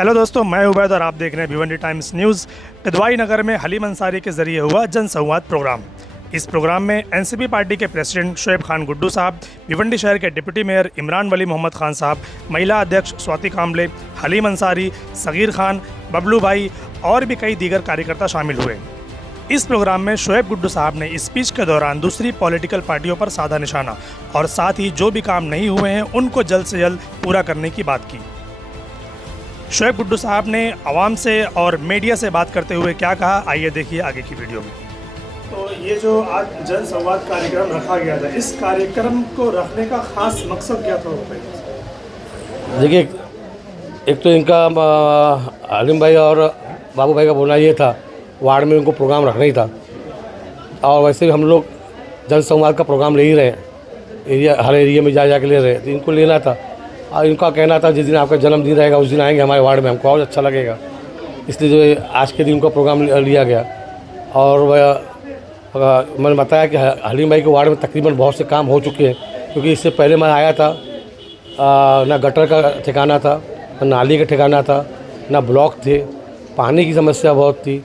Hello दोस्तों, मैं उबैद और आप देख रहे हैं भिवंडी टाइम्स न्यूज़। किदवाई नगर में हलीम अंसारी के जरिए हुआ जनसंवाद प्रोग्राम। इस प्रोग्राम में एनसीपी पार्टी के प्रेसिडेंट शोएब खान गुड्डू साहब, भिवंडी शहर के डिप्टी मेयर इमरान वली मोहम्मद खान साहब, महिला अध्यक्ष स्वाति कामले, हलीम अंसारी, सगीर खान, बबलू भाई और भी कई दीगर कार्यकर्ता शामिल हुए। इस प्रोग्राम में शोएब गुड्डू साहब ने स्पीच के दौरान दूसरी पॉलिटिकल पार्टियों पर साधा निशाना और साथ ही जो भी काम नहीं हुए हैं उनको जल्द से जल्द पूरा करने की बात की। शोएब गुड्डू साहब ने आवाम से और मीडिया से बात करते हुए क्या कहा, आइए देखिए आगे की वीडियो में। तो ये जो आज जन संवाद कार्यक्रम रखा गया था, इस कार्यक्रम को रखने का खास मकसद क्या था? देखिए, एक तो इनका हलीम भाई और बाबू भाई का बोलना ये था, वार्ड में उनको प्रोग्राम रखना ही था। और वैसे भी हम लोग जन संवाद का प्रोग्राम ले ही रहे हैं, हर एरिया में जा के ले रहे हैं, तो इनको लेना था। और इनका कहना था जिस दिन आपका जन्मदिन रहेगा उस दिन आएंगे हमारे वार्ड में, हमको और अच्छा लगेगा, इसलिए जो आज के दिन उनका प्रोग्राम लिया गया। और मैंने बताया कि हलीम भाई के वार्ड में तकरीबन बहुत से काम हो चुके हैं, क्योंकि इससे पहले मैं आया था, ना गटर का ठिकाना था, ना नाली का ठिकाना था, ना ब्लॉक थे, पानी की समस्या बहुत थी,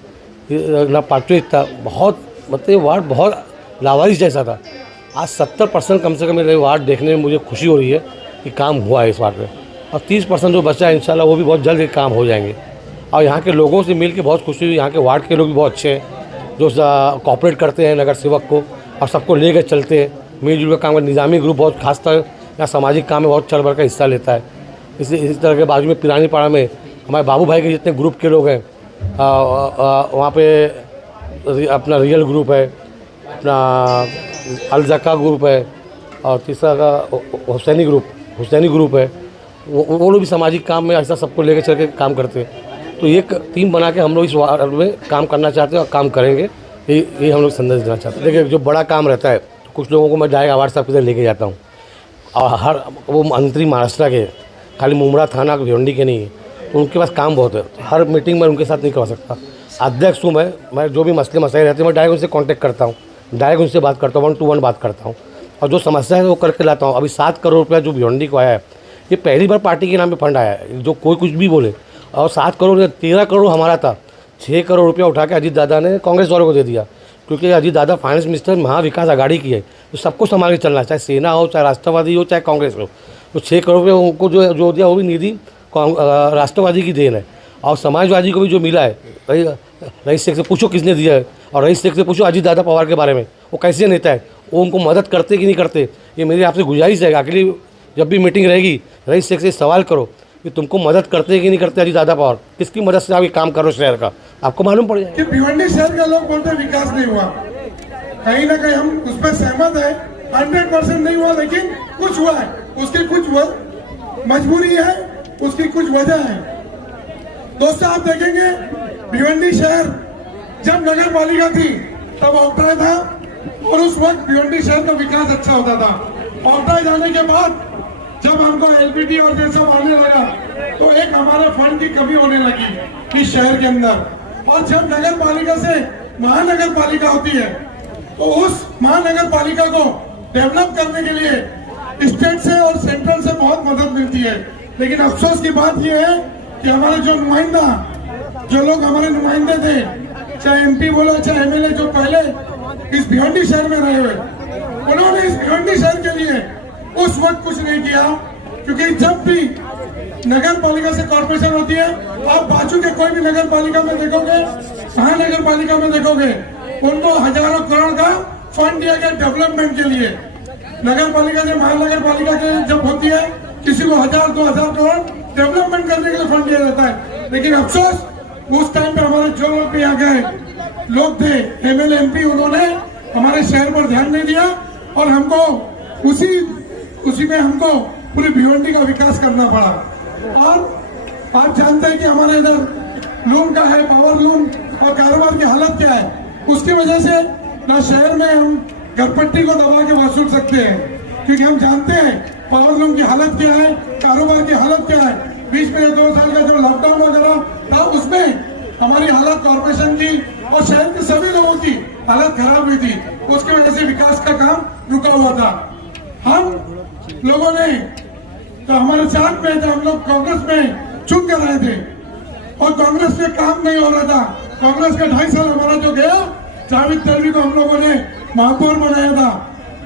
ना पार्टी था, बहुत मतलब वार्ड बहुत लावारिस जैसा था। आज 70% कम से कम मेरे वार्ड देखने में मुझे खुशी हो रही है कि काम हुआ है इस वार्ड में, और 30% जो बचा है इंशाल्लाह वो भी बहुत जल्द काम हो जाएंगे। और यहाँ के लोगों से मिल के बहुत खुशी हुई। यहाँ के वार्ड के लोग भी बहुत अच्छे हैं, जो कॉपरेट करते हैं नगर सेवक को और सबको ले कर चलते हैं, मिलजुल कर काम कर। निज़ामी ग्रुप बहुत खासकर यहाँ सामाजिक काम में बहुत चढ़ बढ़ कर हिस्सा लेता है। इसी तरह के बाजू में पिरानी पाड़ा में हमारे बाबू भाई के जितने ग्रुप के लोग हैं, वहाँ पे अपना रियल ग्रुप है, अपना अलजका ग्रुप है, और तीसरा का हुसैनी ग्रुप है। वो लोग भी सामाजिक काम में ऐसा सबको लेकर चल के काम करते हैं। तो एक टीम बना के हम लोग इस वार्ड में काम करना चाहते हैं और काम करेंगे, ये हम लोग संदेश देना चाहते हैं। देखिए, जो बड़ा काम रहता है, कुछ लोगों को मैं डायरेक्ट आवाज साहब के साथ लेके जाता हूँ, और हर वो मंत्री महाराष्ट्र के, खाली मुमरा थाना भिवंडी के नहीं है, तो उनके पास काम बहुत है। हर मीटिंग में उनके साथ नहीं करवा सकता। अध्यक्ष हूँ मैं जो भी मसले मसाइल रहते हैं मैं डायरेक्ट उनसे कॉन्टेक्ट करता हूँ, डायरेक्ट उनसे बात करता हूँ, 1-to-1 बात करता हूँ, और जो समस्या है वो करके लाता हूँ। अभी 7 करोड़ रुपया जो भिवंडी को आया है, ये पहली बार पार्टी के नाम पे फंड आया है, जो कोई कुछ भी बोले। और 7 करोड़ 13 करोड़ हमारा था, 6 करोड़ रुपया उठा के अजीत दादा ने कांग्रेस वालों को दे दिया, क्योंकि अजीत दादा फाइनेंस मिनिस्टर महाविकास आघाड़ी की है, तो सबको संभाल के चलना, चाहे सेना हो, चाहे राष्ट्रवादी हो, चाहे कांग्रेस हो। तो 6 करोड़ रुपये उनको जो दिया वो भी निधि राष्ट्रवादी की देन है, और समाजवादी को भी जो मिला है, रईस शेख से पूछो किसने दिया है, और रईस शेख से पूछो अजीत दादा पवार के बारे में, वो कैसे नेता है, वो उनको मदद करते कि नहीं करते। ये मेरी आपसे गुजारिश है, अगली जब भी मीटिंग रहेगी रईस शेख से सवाल करो कि तुमको मदद करते कि नहीं करते अजीत दादा पवार, किसकी मदद से आप ये काम करो शहर का, आपको मालूम पड़ जाएगा। भिवंडी शहर का लोग बोलते विकास नहीं हुआ, कहीं ना कहीं हम उस पर सहमत है। 100% नहीं हुआ, लेकिन कुछ हुआ है, उसकी कुछ मजबूरी है, उसकी कुछ वजह है। दोस्तों, आप देखेंगे भिवंडी शहर जब नगर पालिका थी तब ऑक्ट्राय था, और उस वक्त भिवंडी शहर का विकास अच्छा होता था। ऑक्ट्राय जाने के बाद जब हमको एलपीटी और ये सब आने लगा, तो एक हमारे फंड की कमी होने लगी इस शहर के अंदर। और जब नगर पालिका से महानगर पालिका होती है, तो उस महानगर पालिका को डेवलप करने के लिए स्टेट से और सेंट्रल से बहुत मदद मिलती है। लेकिन अफसोस की बात यह है कि हमारे जो नुमाइंदा, जो लोग हमारे नुमाइंदे थे, चाहे एमपी बोलो चाहे एमएलए, जो पहले इस भिवंडी शहर में रहे हुए, उन्होंने इस भिवंडी शहर के लिए उस वक्त कुछ नहीं किया। क्योंकि जब भी नगर पालिका से कॉर्पोरेशन होती है, आप बाजू के कोई भी नगर पालिका में देखोगे, महानगर पालिका में देखोगे, उनको हजारों करोड़ का फंड दिया गया डेवलपमेंट के लिए। नगर पालिका से महानगर पालिका के जब होती है, किसी को 1000-2000 करोड़ डेवलपमेंट करने के लिए फंड दिया जाता है। लेकिन अफसोस, उस टाइम पे हमारे जो लोग भी यहाँ गए लोग थे, एमएलए एमपी, उन्होंने हमारे शहर पर ध्यान नहीं दिया, और हमको उसी में हमको पूरी भिवंडी का विकास करना पड़ा। और आप जानते हैं कि हमारे इधर लूम का है, पावर लूम, और कारोबार की हालत क्या है। उसकी वजह से ना शहर में हम घरपट्टी को दबा के वसूल सकते हैं, क्योंकि हम जानते हैं पावर लूम की हालत क्या है, कारोबार की हालत क्या है। बीच में 2 साल का जो लॉकडाउन वगैरह था, उसमें हमारी हालत कॉर्पोरेशन की और शहर के सभी लोगों की हालत खराब हुई थी। उसकी वजह से विकास का काम रुका हुआ था। हम लोगों ने तो हमारे साथ में, जब हम लोग कांग्रेस में चुन कर आए थे, और कांग्रेस पे काम नहीं हो रहा था। कांग्रेस का 2.5 साल हमारा जो गया, जावेद तलवी को हम लोगों ने महापौर बनाया था।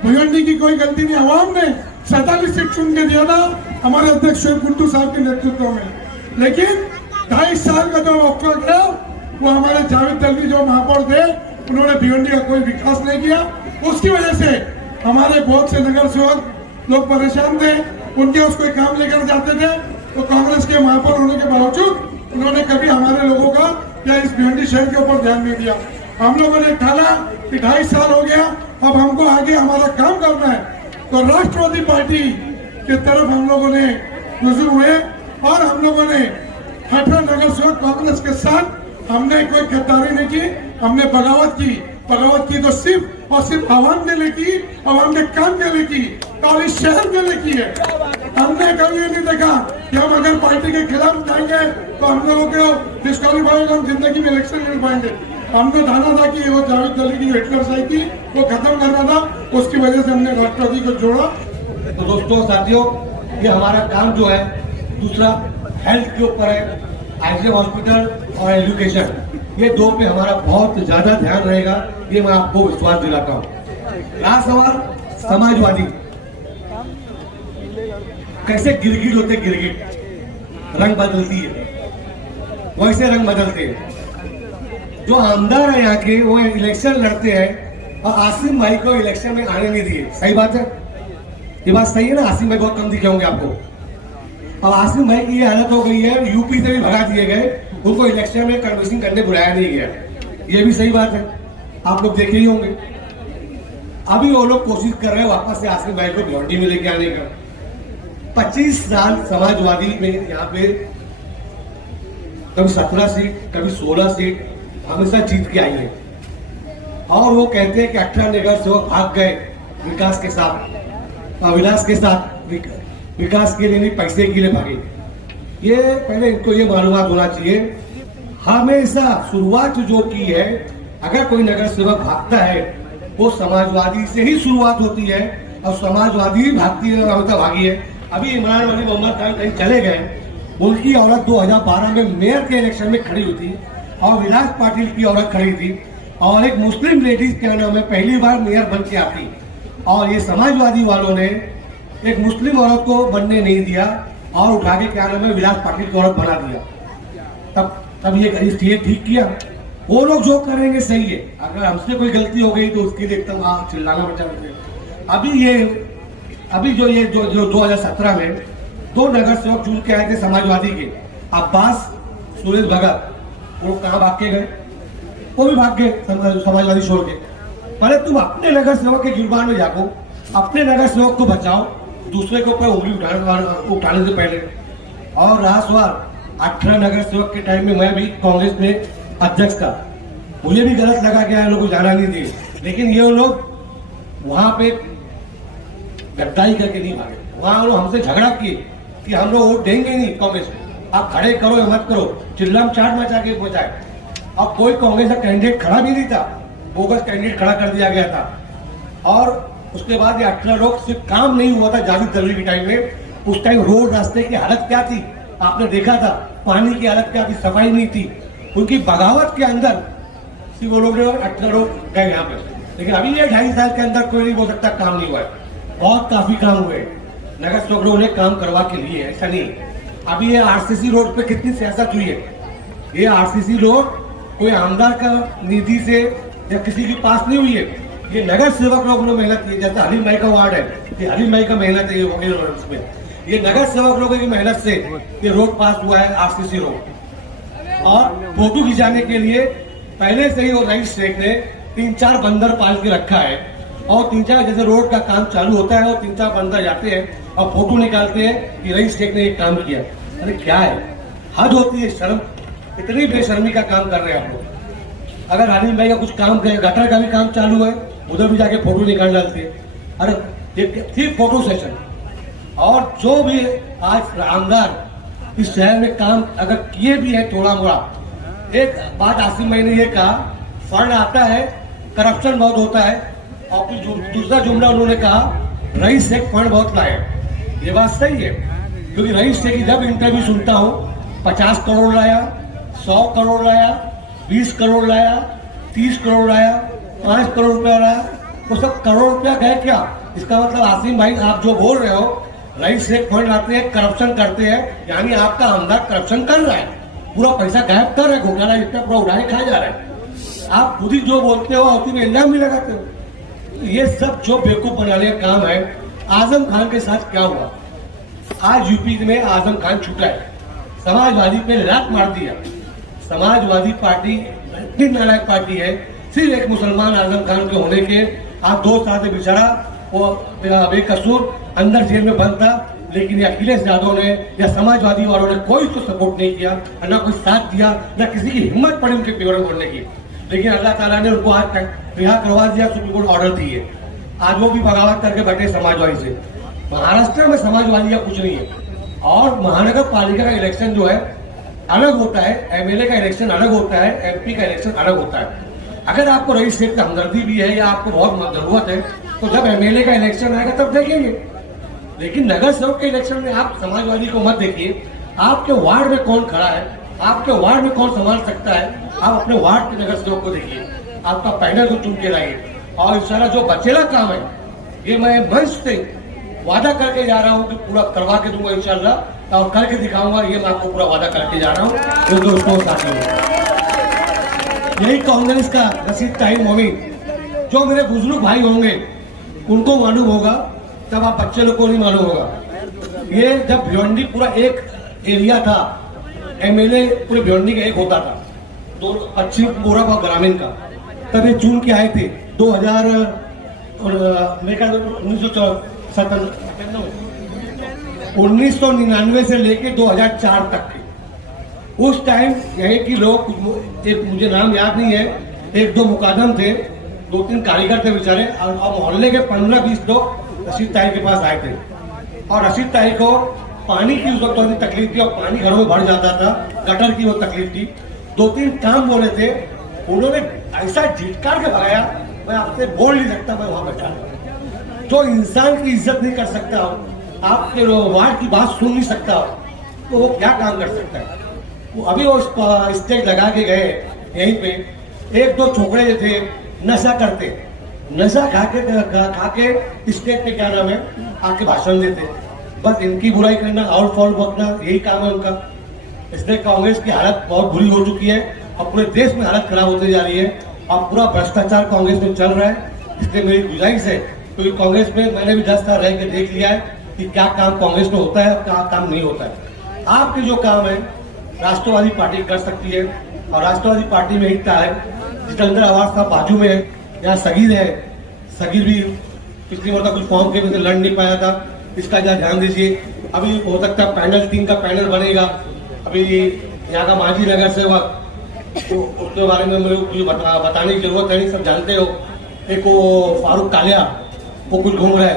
भिवंडी की कोई गलती नहीं, आवाम ने 47 सीट चुन के दिया था हमारे अध्यक्ष शोएब गुड्डू साहब के नेतृत्व में। लेकिन 2.5 साल का जो वक्त गया, वो हमारे जावेद तलवी जो महापौर थे, उन्होंने भिवंडी का कोई विकास नहीं किया। उसकी वजह से हमारे बहुत से नगर सेवक लोग परेशान थे। उनके उस कोई काम लेकर जाते थे तो कांग्रेस के महापौर होने के बावजूद उन्होंने कभी हमारे लोगों का या इस भिवंडी शहर के ऊपर ध्यान नहीं दिया। हम लोगों ने ठाना कि 2.5 साल हो गया, अब हमको आगे हमारा काम करना है, तो राष्ट्रवादी पार्टी की तरफ हम लोगों ने रुजू हुए और हम लोगों ने 18 नगर सेवक कांग्रेस के साथ हमने कोई गद्दारी नहीं की, हमने बगावत की। बगावत की तो सिर्फ और सिर्फ आवाम के लिए की, आवाम के काम के लिए की और इस शहर के लिए की है। हमने कभी ये नहीं देखा कि हम अगर पार्टी के खिलाफ जाएंगे तो हम लोगों को डिस्क्वालीफाई हम जिंदगी में इलेक्शन नहीं पाएंगे। हमने ठाना था कि वो जावेद तलवी की हिटलर साई थी, वो खत्म करना था, उसकी वजह से हमने राष्ट्रवादी को जोड़ा। तो दोस्तों साथियों, ये हमारा काम जो है दूसरा हेल्थ के ऊपर है, आईजीएम हॉस्पिटल और एजुकेशन, ये दो पे हमारा बहुत ज्यादा ध्यान रहेगा, ये मैं आपको विश्वास दिलाता हूँ। रहा सवाल समाजवादी, कैसे गिरगिट होते, गिरगिट रंग बदलती है, वैसे रंग बदलते हैं। जो आमदार है यहाँ के, वो इलेक्शन लड़ते हैं और आसिम भाई को इलेक्शन में आने नहीं दिए। सही बात है, ये बात सही है ना? आसिम भाई बहुत कम दिखे होंगे आपको। और आसिम भाई की ये हालत हो गई है, यूपी से भी भगा दिए गए, उनको इलेक्शन में कन्वेंसिंग करने बुलाया नहीं गया। ये भी सही बात है, आप लोग देखे ही होंगे। अभी वो लोग कोशिश कर रहे हैं वापस से आसिम भाई को भिवंडी में लेके आने का। 25 साल समाजवादी में यहाँ पे कभी 17 सीट, कभी 16 सीट हमेशा जीत के आई है। और वो कहते हैं कि 18 नगर सेवक भाग गए विकास के साथ, अविनाश के साथ, विकास के लिए नहीं, पैसे के लिए भागे। ये पहले इनको ये मालूमात होना चाहिए। हमेशा शुरुआत जो की है, अगर कोई नगर सेवक भागता है वो समाजवादी से ही शुरुआत होती है और समाजवादी ही भागती है, भागी है। अभी इमरान वाली मोहम्मद खान कहीं चले गए, उनकी औरत 2012 में मेयर के इलेक्शन में खड़ी हुई थी और विलास पाटिल की औरत खड़ी थी और एक मुस्लिम लेडीज के नाम में पहली बार मेयर बन के आती, और ये समाजवादी वालों ने एक मुस्लिम औरत को बनने नहीं दिया और उठा के क्या नाम है विलास पाटिल की औरत बना दिया। तब ये ठीक किया। वो लोग जो करेंगे सही है, अगर हमसे कोई गलती हो गई तो उसके लिए एकदम चिल्लाना बचा। अभी जो 2017 में 2 नगर सेवक चुन के आए थे समाजवादी के, अब्बास, सुरेश भगत, वो कहाँ भाग के गए? वो भी भाग गए समाजवादी छोड़ के। पहले तुम अपने नगर सेवक के गिरबान में जाको, अपने नगर सेवक को बचाओ, दूसरे के ऊपर उंगली उठाने से पहले। और रहा सवाल 18 नगर सेवक के टाइम में मैं भी कांग्रेस में अध्यक्ष था, मुझे भी गलत लगा कि लोगों को जाना नहीं दिए, लेकिन ये लोग वहां पे गद्दारी करके नहीं भागे। वहां लोग हमसे झगड़ा किए कि हम लोग वोट देंगे नहीं कांग्रेस को, आप खड़े करो या मत करो, चिल्लाम चाट मचा के पहुंचाए। अब कोई कांग्रेस का कैंडिडेट खड़ा भी नहीं था, बोगस कैंडिडेट खड़ा कर दिया गया था। और उसके बाद ये 18 लोग, सिर्फ काम नहीं हुआ था जावेद तलवी के टाइम में, उस टाइम रोड रास्ते की हालत क्या थी आपने देखा था, पानी की हालत क्या थी, सफाई नहीं थी। उनकी बगावत के अंदर सिर्फ वो लोग 18 लोग गए यहाँ पे। लेकिन अभी ये 2.5 साल के अंदर कोई नहीं बोल सकता काम नहीं हुआ है, बहुत काफी काम हुए। नगर सेवक लोगों ने काम करवा के लिए, ऐसा नहीं। अभी ये आरसीसी रोड पे कितनी सियासत हुई है। ये आरसीसी रोड कोई आमदार का निधि से या किसी के पास नहीं हुई है, ये नगर सेवक लोगों ने मेहनत की। जैसा हलीम भाई का वार्ड है, ये हलीम भाई का मेहनत है, ये ये नगर सेवक लोगों की मेहनत से ये रोड पास हुआ है, आरसीसी रोड। और फोटो खिंचाने के लिए पहले से ही वो रईस शेख ने 3-4 बंदर पाल के रखा है, और 3-4 जैसे रोड का काम चालू होता है और 3-4 बंदर जाते हैं और फोटो निकालते हैं कि रईस शेख ने एक काम किया। अरे क्या है, हद होती है, शर्म। इतनी बेशर्मी का काम कर रहे हैं आप लोग। अगर हलीम भाई का कुछ काम करे, गटर का भी काम चालू है, उधर भी जाके फोटो निकाल डालते हैं। अरे सिर्फ फोटो सेशन। और जो भी आज आमदार इस शहर में काम अगर किए भी है थोड़ा मोड़ा, एक बात आसिम भाई ने ये कहा, फंड आता है, करप्शन बहुत होता है, और फिर दूसरा जुमला उन्होंने कहा रईस शेख फंड बहुत लाए। ये बात सही है, क्योंकि रईस शेख की जब इंटरव्यू सुनता हूँ 50 करोड़ लाया, 100 करोड़ लाया, 20 करोड़ लाया, 30 करोड़ लाया, 5 करोड़ रुपया लाया, तो सब करोड़ रुपया गए क्या? इसका मतलब आसिम भाई आप जो बोल रहे हो राइट से एक पॉइंट आते हैं, करप्शन करते हैं, यानी आपका आमदार करप्शन कर रहा है, पूरा पैसा गायब कर रहा है, घोटाला इतना पूरा उड़ाए खाया जा रहा है। आप खुद ही जो बोलते हो उसी में इल्जाम भी लगाते हो। ये सब जो बेवकूफ बनाने का काम है। आजम खान के साथ क्या हुआ? आज यूपी में आजम खान छूटा है, समाजवादी पे लात मार दिया। समाजवादी पार्टी इतनी नालायक पार्टी है, सिर्फ एक मुसलमान आजम खान के होने के आज 2 साल से बेचारा वो बेकसूर अंदर जेल में बंद था, लेकिन अखिलेश यादव ने या समाजवादी वालों ने कोई उसको सपोर्ट नहीं किया, ना कोई साथ दिया, ना किसी की हिम्मत पड़ी उनके फेवर में बोलने की। लेकिन अल्लाह ताला ने उनको आज रिहा करवा दिया, सुप्रीम कोर्ट ऑर्डर दिए। आज वो भी बगावत करके बैठे समाजवादी से। महाराष्ट्र में समाजवादी का कुछ नहीं है। और महानगर पालिका का इलेक्शन जो है अलग होता है, एमएलए का इलेक्शन अलग होता है, एमपी का इलेक्शन अलग होता है। अगर आपको रईस सेठ का हमदर्दी भी है या आपको बहुत जरूरत है तो जब एमएलए का इलेक्शन आएगा तब देखेंगे। लेकिन नगर सेवक के इलेक्शन में आप समाजवादी को मत देखिए। आपके वार्ड में कौन खड़ा है, आपके वार्ड में कौन संभाल सकता है, आप अपने वार्ड के नगर सेवक को देखिए, आपका पैनल को चुन के लाइए। और इंशाल्लाह जो बचेला काम है ये मैं मंच से वादा करके जा रहा हूँ कि पूरा करवा के दूंगा इंशाल्लाह, और करके दिखाऊंगा। ये मैं आपको पूरा वादा करके जा रहा हूँ दोस्तों साथियों। यही कांग्रेस का रशीद ताहिर मोमिन, जो मेरे बुजुर्ग भाई होंगे उनको मालूम होगा, तब आप बच्चे लोग को नहीं मालूम होगा। ये जब भिवंडी पूरा एक एरिया था, एमएलए पूरे भिवंडी का एक होता था, तो पश्चिम पूरब और ग्रामीण का, तब ये चुन के आए थे 1999 से लेके 2004 तक के। उस टाइम यही कि लोग, एक मुझे नाम याद नहीं है, 1-2 मुकादम थे, 2-3 कारीगर थे बेचारे, और मोहल्ले के 15-20 लोग रशीद ताहिर के पास आए थे। और रशीद ताहिर को पानी की उस वक्त तकलीफ थी और पानी घरों में भर जाता था, गटर की वो तकलीफ थी। 2-3 काम बोले थे, उन्होंने ऐसा झिटकार के भगाया, मैं आपसे बोल नहीं सकता। मैं वहां बैठा जो इंसान की इज्जत नहीं कर सकता हो, आपके वार्ड की बात सुन नहीं सकता हो, तो वो क्या काम कर सकता है? वो अभी वो स्टेज लगा के गए, यहीं पे 1-2 छोकरे थे नशा करते, नशा खा के स्टेज पे क्या नाम है आके भाषण देते, बस इनकी बुराई करना, आउट फॉल बकना, यही काम है उनका। इसलिए कांग्रेस की हालत बहुत बुरी हो चुकी है और पूरे देश में हालत खराब होती जा रही है और पूरा भ्रष्टाचार कांग्रेस में चल रहा है। इसलिए मेरी गुजारिश है, क्योंकि कांग्रेस में मैंने भी 10 साल रह के देख लिया है कि क्या काम कांग्रेस में होता है और क्या काम नहीं होता है। आपके जो काम है राष्ट्रवादी पार्टी कर सकती है, और राष्ट्रवादी पार्टी में एकता है। जितेंद्र आवाज साहब बाजू में है, यहाँ सगीर है, सगीर भी पिछली बार कुछ फॉर्म के वजह से लड़ नहीं पाया था, इसका ध्यान दीजिए। अभी हो सकता है पैनल 3 का पैनल बनेगा। अभी यहाँ का मांझी नगर सेवक, तो उसके बारे में मुझे कुछ बताने की जरूरत है नहीं, सब जानते हो। एक वो फारूक कालिया, वो कुछ घूम रहा है,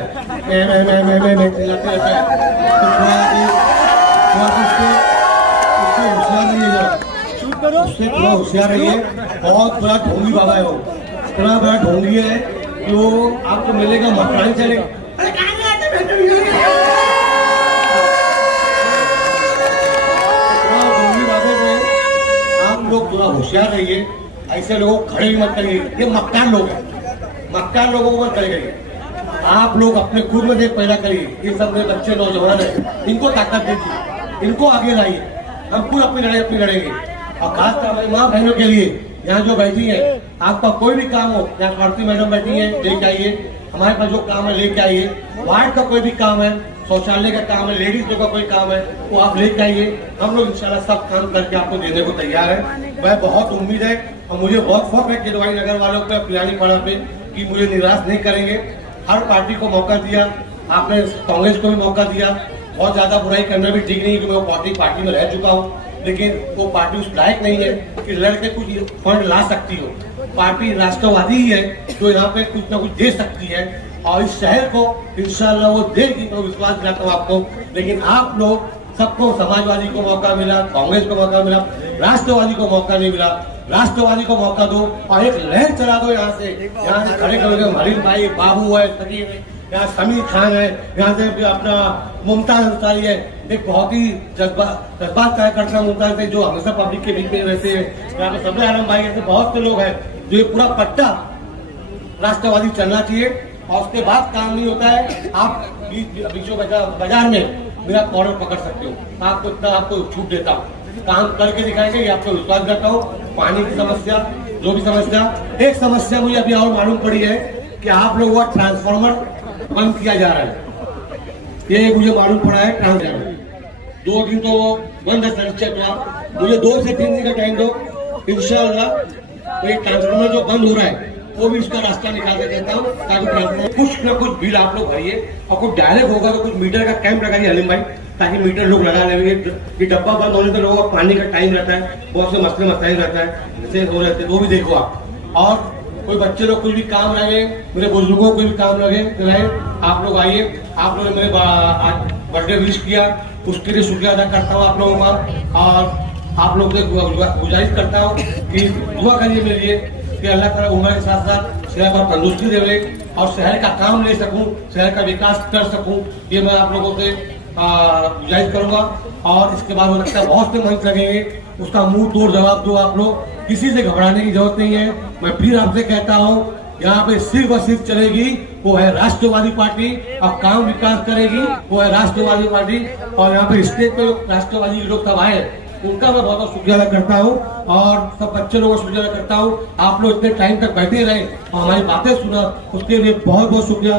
उससे थोड़ा होशियार रहिए। बहुत बड़ा ढोंगी बाबा है वो, इतना बड़ा ढोंगी है कि वो आपको मिलेगा मकान चले। आप लोग थोड़ा होशियार रहिए, ऐसे लोगों को खड़े मत करिए। ये मक्कार लोग हैं, मक्कार लोगों को मत खड़े करिए। आप लोग अपने खुद में देख पैदा करिए। ये सब मेरे बच्चे नौजवान है, इनको ताकत दीजिए, इनको आगे लाइए। हम खुद अपनी लड़ेंगे। और खासकर हमारी माँ बहनों के लिए यहाँ जो बैठी है, आपका कोई भी काम हो, यहाँ कार्ती मैडम बैठी है, लेके आइए। हमारे पास जो काम है लेके आइए। वार्ड का कोई भी काम है, शौचालय का काम है, लेडीज का कोई काम है, वो आप लेके आइए। हम लोग इंशाल्लाह सब काम करके आपको देने को तैयार है। मैं बहुत उम्मीद है और मुझे बहुत फख्र है किदवाई नगर वालों पे, पिलानी पड़ा पे, कि मुझे निराश नहीं करेंगे। हर पार्टी को मौका दिया, आपने कांग्रेस को भी मौका दिया। बहुत ज्यादा बुराई करना भी ठीक नहीं है कि मैं वो पार्टी में रह चुका हूँ, लेकिन वो पार्टी उस लायक नहीं है कि लड़के कुछ फंड ला सकती हो। पार्टी राष्ट्रवादी ही है जो यहाँ पे कुछ ना कुछ दे सकती है, और इस शहर को इंशाल्लाह वो देगी, तो विश्वास दिलाता हूँ आपको। लेकिन आप लोग सबको, समाजवादी को मौका मिला, कांग्रेस को मौका मिला, राष्ट्रवादी को मौका नहीं मिला। राष्ट्रवादी को मौका दो और एक लहर चला दो। यहाँ से खड़े करोगे, हरीश भाई, बाबू है, सगीर है, यहाँ समीर खान है, यहाँ से अपना मुमताज अंसारी है, एक बहुत ही जज्बात कार्यकर्ता मुमताज है जो हमेशा पब्लिक के बीच में रहते हैं। यहाँ पे सब्र आलम भाई ऐसे बहुत से लोग हैं जो ये पूरा पट्टा राष्ट्रवादी चलना चाहिए और उसके बाद काम नहीं होता है। आप बीचों बाजार में मेरा कॉर्नर पकड़ सकते हो, आपको इतना आपको छूट देता हूँ, काम करके दिखाएंगे, ये आपको विश्वास करता हूँ। पानी की समस्या, जो भी समस्या, एक समस्या मुझे अभी और मालूम पड़ी है कि आप लोगों का ट्रांसफार्मर बंद किया जा रहा है, ये मुझे मालूम पड़ा है। ट्रांसफार्मर 2 दिन तो बंद है सर, मुझे 2 से 3 दिन का टाइम दो, इंशाल्लाह ये ट्रांसफार्मर जो बंद हो रहा है वो भी इसका रास्ता निकाल के देता हूँ, ताकि ट्रांसफार्मर कुछ न कुछ बिल आप लोग भरिए और कुछ डायरेक्ट होगा तो कुछ मीटर का कैंप लगाइए हलीम भाई, ताकि मीटर लोग लगा लेंगे। ये डब्बा बंद होने से लोगों का पानी का टाइम रहता है, बहुत से मसले मसाइल रहता है, जैसे हो रहते वो भी देखो आप। और कोई बच्चे लोग कुछ भी काम लगे, मेरे बुजुर्गों को भी काम लगे रहे, आप लोग आइए। आप लोगों ने मेरे आज बर्थडे विश किया, उसके लिए शुक्रिया अदा करता हूँ आप लोगों का। और आप लोग से गुजारिश करता हूँ कि दुआ करिए मेरे लिए कि अल्लाह ताला उम्र के साथ साथ शहर पर तंदुरुस्ती देवे और शहर का काम ले सकूं, शहर का विकास कर सकूं, ये मैं आप लोगों से गुजारिश करूंगा। और इसके बाद मुझे लगता है बहुत से मंच लगेंगे, उसका मुंह तोड़ जवाब दो आप लोग, किसी से घबराने की जरूरत नहीं है। मैं फिर आपसे कहता हूँ, यहाँ पे सिर्फ और सिर्फ चलेगी वो है राष्ट्रवादी पार्टी, और काम विकास करेगी वो है राष्ट्रवादी पार्टी। और यहाँ पे स्टेज पे राष्ट्रवादी लोग सब आए, उनका मैं बहुत बहुत शुक्रिया अदा करता हूँ और सब बच्चे लोगों को शुक्रिया अदा करता हूँ। आप लोग इतने टाइम तक बैठे रहे और हमारी बातें सुना, उसके लिए बहुत बहुत शुक्रिया,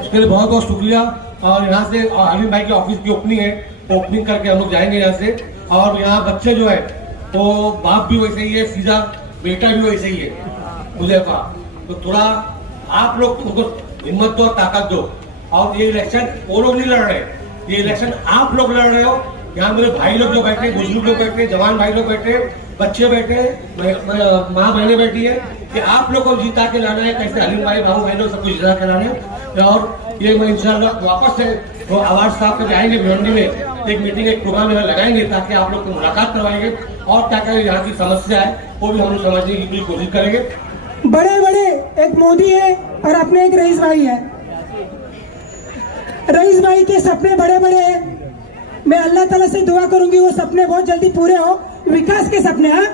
उसके लिए बहुत बहुत शुक्रिया। और यहाँ से हलीम भाई की ऑफिस की ओपनिंग है, ओपनिंग करके हम लोग जाएंगे यहाँ से। और यहाँ बच्चे जो है तो बाप भी वैसे ही है, सीधा बेटा भी वैसे ही है मुझे का, तो थोड़ा आप लोग उनको हिम्मत दो, ताकत दो। और ये इलेक्शन वो लोग नहीं लड़ रहे, ये इलेक्शन आप लोग लड़ रहे हो। यहाँ मेरे भाई लोग जो बैठे, बुजुर्ग लोग बैठे, जवान भाई लोग बैठे, बच्चे बैठे, माँ बहने बैठी है, कि आप लोग को जीता के लाना है। कैसे हलीम भाई, बाबू भाई लोग सबको जीता के लाना है। और ये मैं इंशाल्लाह वापस से वो आवाज साहब के आएंगे भिवंडी में, एक मीटिंग, एक प्रोग्राम लगाएंगे ताकि आप लोग को मुलाकात करवाएंगे और क्या क्या यहाँ की समस्या है वो भी हम लोग समझने की पूरी कोशिश करेंगे। बड़े बड़े एक मोदी है और अपने एक रईस भाई है। रईस भाई के सपने बड़े बड़े हैं, मैं अल्लाह ताला से दुआ करूंगी वो सपने बहुत जल्दी पूरे हो, विकास के सपने, हाँ,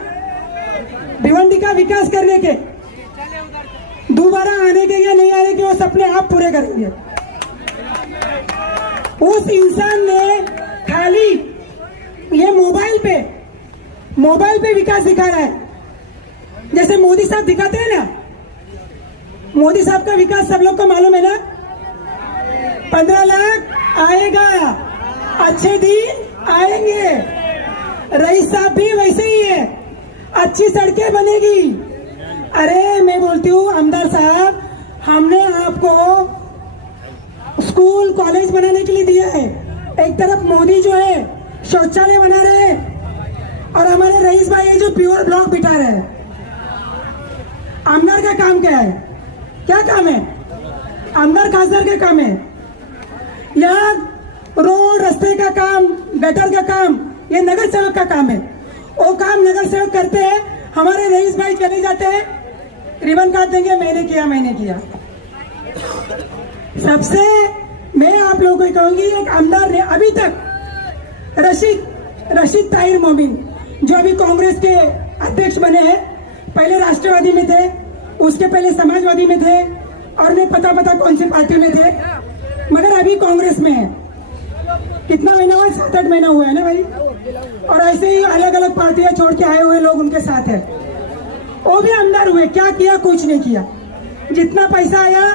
भिवंडी का विकास करने के, दोबारा आने के या नहीं आने के, वो सपने आप पूरे करेंगे। उस इंसान ने खाली ये मोबाइल पे विकास दिखा रहा है, जैसे मोदी साहब दिखाते हैं ना। मोदी साहब का विकास सब लोग को मालूम है ना, 15 लाख आएगा, अच्छे दिन आएंगे। रईस साहब भी वैसे ही है, अच्छी सड़कें बनेगी। अरे मैं बोलती हूँ आमदार साहब, हमने आपको स्कूल कॉलेज बनाने के लिए दिया है, एक तरफ मोदी जो है शौचालय बना रहे हैं और हमारे रईस भाई है जो प्योर ब्लॉक बिठा रहे हैं। आमदार का काम क्या है, क्या काम है? आमदार खासदार का काम है यहाँ रोड रास्ते का काम, गटर का काम, ये नगर सेवक का काम है। वो काम नगर सेवक करते हैं, हमारे रईस भाई चले जाते हैं, रिबन काट देंगे, मैंने किया। सबसे मैं आप लोगों को कहूंगी, एक आमदार ने अभी तक रशीद ताहिर मोमिन जो अभी कांग्रेस के अध्यक्ष बने हैं, पहले राष्ट्रवादी में थे, उसके पहले समाजवादी में थे और नहीं पता कौन सी पार्टी में थे, मगर अभी कांग्रेस में है। कितना महीना हुआ? 7-8 महीना हुआ है ना भाई। और ऐसे ही अलग अलग पार्टियां छोड़ के आए हुए लोग उनके साथ है, वो भी आमदार हुए। क्या किया? कुछ नहीं किया। जितना पैसा आया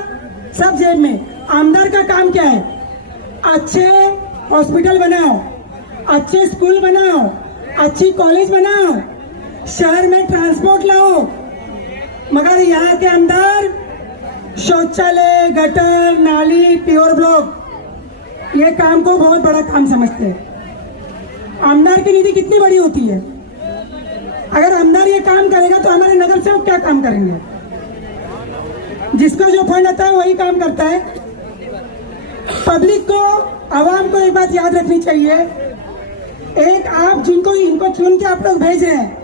सब जेब में। आमदार का काम क्या है? अच्छे हॉस्पिटल बनाओ, अच्छे स्कूल बनाओ, अच्छी कॉलेज बनाओ, शहर में ट्रांसपोर्ट लाओ। मगर यहाँ के आमदार शौचालय, गटर, नाली, प्योर ब्लॉक, ये काम को बहुत बड़ा काम समझते हैं। आमदार की निधि कितनी बड़ी होती है? अगर आमदार ये काम करेगा तो हमारे नगर सेवक क्या काम करेंगे? जिसको जो फंड आता है वही काम करता है। पब्लिक को, आवाम को एक बात याद रखनी चाहिए, एक आप इनको चुन के आप लोग भेज रहे हैं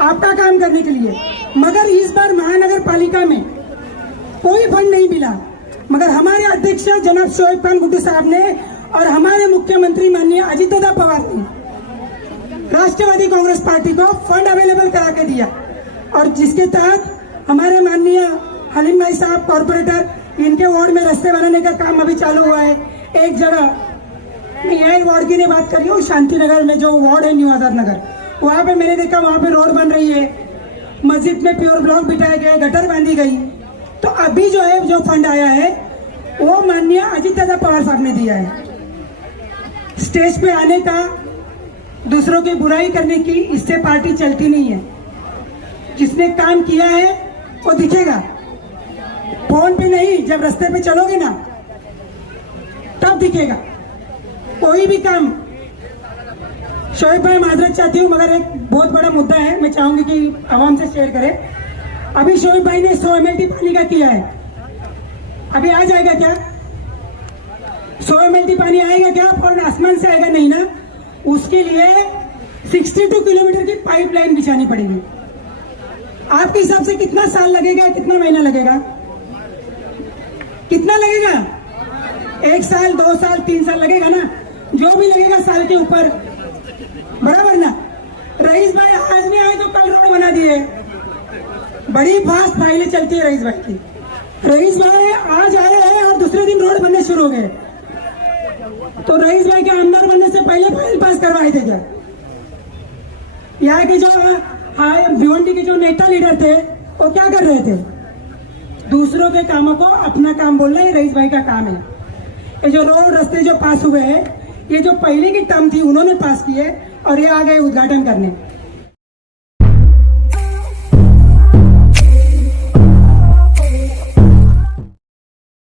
आपका काम करने के लिए, मगर इस बार महानगर पालिका में कोई फंड नहीं मिला, मगर हमारे अध्यक्ष जनाब शोएब खान गुड्डू साहब ने और हमारे मुख्यमंत्री माननीय अजितदादा पवार ने राष्ट्रवादी कांग्रेस पार्टी को फंड अवेलेबल करा के दिया, और जिसके तहत हमारे माननीय हलीम भाई साहब कॉर्पोरेटर, इनके वार्ड में रास्ते बनाने का काम अभी चालू हुआ है। एक जगह मैं यही वार्ड की नहीं बात कर रही हूँ, शांतिनगर में जो वार्ड है न्यू आजाद नगर, वहाँ पे मैंने देखा वहाँ पे रोड बन रही है, मस्जिद में प्योर ब्लॉक बिठाए गए, गटर बांधी गई। तो अभी जो है जो फंड आया है वो माननीय अजितदादा पवार साहब ने दिया है। स्टेज पे आने का, दूसरों की बुराई करने की, इससे पार्टी चलती नहीं है। जिसने काम किया है वो दिखेगा, फोन पे नहीं, जब रास्ते पे चलोगे ना तब दिखेगा। कोई भी काम, शोएब भाई माजरत चाहती हूँ, मगर एक बहुत बड़ा मुद्दा है, मैं चाहूंगी कि आवाम से शेयर करें। अभी शोएब भाई ने 100 ml पानी का किया है, अभी आ जाएगा क्या 100 ml पानी आएगा क्या? और आसमान से आएगा नहीं ना, उसके लिए 62 किलोमीटर की पाइपलाइन बिछानी पड़ेगी। आपके हिसाब से कितना साल लगेगा, कितना महीना लगेगा, कितना लगेगा? 1 साल, 2 साल, 3 साल लगेगा ना, जो भी लगेगा साल के ऊपर, बराबर ना। रईस भाई आज नहीं आए तो कल रोड बना दिए, बड़ी फास्ट फाइलें चलती है रईस भाई की। रईस भाई आज आए हैं और दूसरे दिन रोड बनने शुरू हो गए, तो रईस भाई के आमदार बनने से पहले फाइल पास करवाए थे क्या? यहाँ के जो भिवंडी के जो नेता लीडर थे वो क्या कर रहे थे? दूसरों के कामों को अपना काम बोलना ये रईस भाई का काम है। ये जो रोड रास्ते जो पास हुए हैं, ये जो पहले की टर्म थी उन्होंने पास किए और ये आ गए उद्घाटन करने।